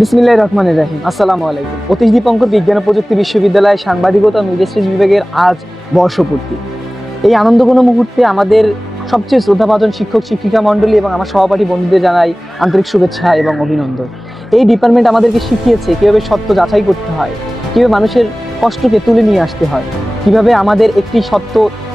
বিসমিল্লাহির রহমানির রহিম। আসসালামু আলাইকুম। অতীশ দীপঙ্কর বিজ্ঞান ও প্রযুক্তি বিশ্ববিদ্যালয় সাংবাদিকতা ও মিডিয়া স্টাডিজ বিভাগের আজ বর্ষপূর্তি। এই আনন্দঘন মুহূর্তে আমাদের সবচেয়ে শ্রদ্ধাভাজন শিক্ষক শিক্ষিকা মণ্ডলী এবং আমার সহপাঠী বন্ধুদের জানাই আন্তরিক শুভেচ্ছা এবং অভিনন্দন। এই ডিপার্টমেন্ট আমাদেরকে শিখিয়েছে কীভাবে সত্য যাচাই করতে হয়, কীভাবে মানুষের কষ্টকে তুলে নিয়ে আসতে হয়, কীভাবে আমাদের একটি সত্য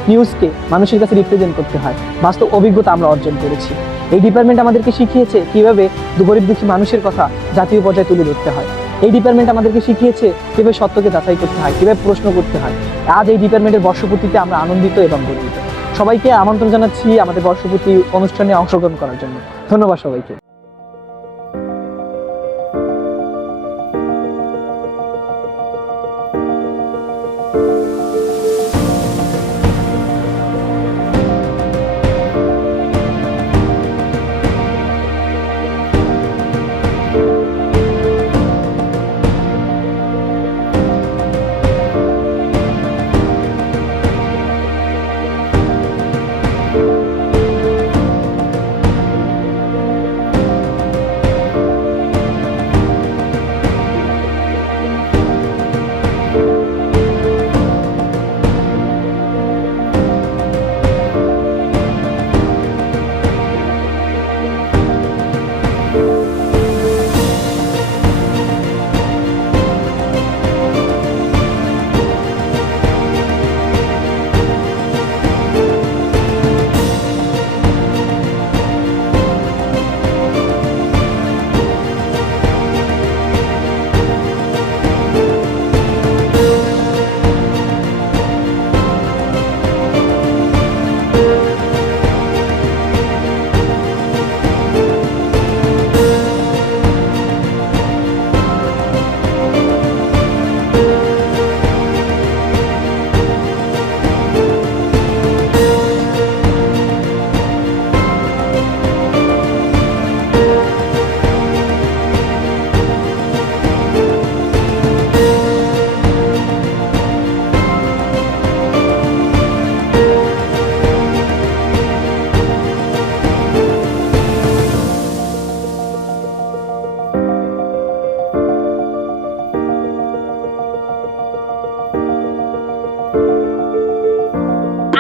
নিউজকে মানুষের কাছে রিপ্রেজেন্ট করতে হয়। বাস্তব অভিজ্ঞতা আমরা অর্জন করেছি। এই ডিপার্টমেন্ট আমাদেরকে শিখিয়েছে কীভাবে গরিব দুঃখী মানুষের কথা জাতীয় পর্যায়ে তুলে ধরতে হয়। এই ডিপার্টমেন্ট আমাদেরকে শিখিয়েছে কীভাবে সত্যকে যাচাই করতে হয়, কীভাবে প্রশ্ন করতে হয়। আজ এই ডিপার্টমেন্টের বর্ষপূর্তিতে আমরা আনন্দিত এবং গর্বিত। সবাইকে আমন্ত্রণ জানাচ্ছি আমাদের বর্ষপূর্তি অনুষ্ঠানে অংশগ্রহণ করার জন্য। ধন্যবাদ সবাইকে।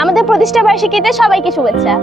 আমাদের প্রতিষ্ঠা বার্ষিকীতে সবাইকে শুভেচ্ছা।